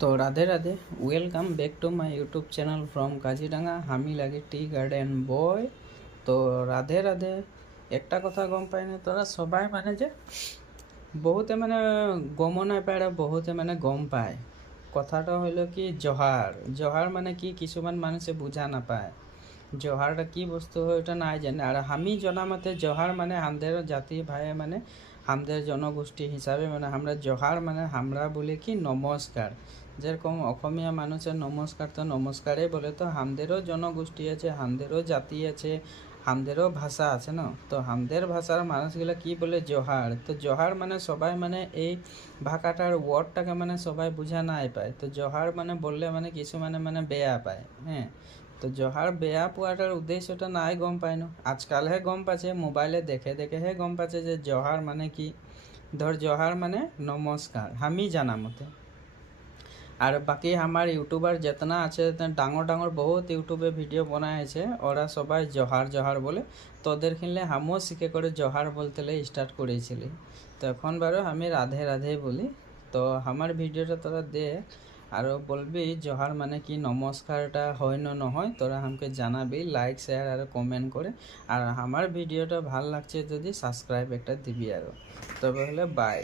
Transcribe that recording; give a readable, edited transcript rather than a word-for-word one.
তো Radhe Radhe, welcome back to my YouTube channel from Kaziranga. আমি লাগে টি গার্ডেন বয়। তো রাধে রাধে, একটা কথা গম পাই না, তোরা সবাই মানে যে বহুতে মানে গমও নাই পায় আর বহুতে মানে গম পায়। কথাটা হইল কি, জহার জহার মানে কি কিছুমান মানুষে বুঝা নাপায়। জহারটা কি বস্তু হয় ওটা নাই জানে। আর আমি জানা মতে জহার মানে আমাদের জাতি ভাই মানে আমাদের জনগোষ্ঠী হিসাবে মানে আমরা জহার মানে আমরা বলি কি নমস্কার। যেরকম অসমীয়া মানুষের নমস্কার তো নমস্কারই বলে, তো আমাদেরও জনগোষ্ঠী আছে, আমাদেরও জাতি আছে, আমাদেরও ভাষা আছে না। তো আমাদের ভাষার মানুষগুলো কি বলে জহার। তো জহার মানে সবাই মানে এই ভাষাটার ওয়ার্ডটাকে মানে সবাই বুঝা নাই পায়। তো জহার মানে বললে মানে কিছু মানে মানে বেয়া পায়। হ্যাঁ, তো জহার বেয়া পোৱাটার উদ্দেশ্যটা নাই গম পাই ন। আজকালহে গম পাচ্ছে, মোবাইলে দেখে দেখেহে গম পাচ্ছে যে জহার মানে কি। ধর জহার মানে নমস্কার আমি জানা মতে। আর বাকি আমার ইউটিউবার যেতনা আছে ডাঙর ডাঙর বহুত ইউটিউবে ভিডিও বানায় আছে, ওরা সবাই জহার জহার বলে। তোদের কিনলে আমিও শিখে করে জহার বলতে স্টার্ট করেছিলি। তো এখন বারো আমি রাধে রাধে বলি। তো আমার ভিডিওটা তোরা দেখ আর বলবি জহার মানে কি, নমস্কারটা হয় না নহয়, তোরা আমাকে জানাবি লাইক শেয়ার আর কমেন্ট করে। আর আমার ভিডিওটা ভাল লাগছে যদি সাবস্ক্রাইব একটা দিবি। আর তবে হলে বাই।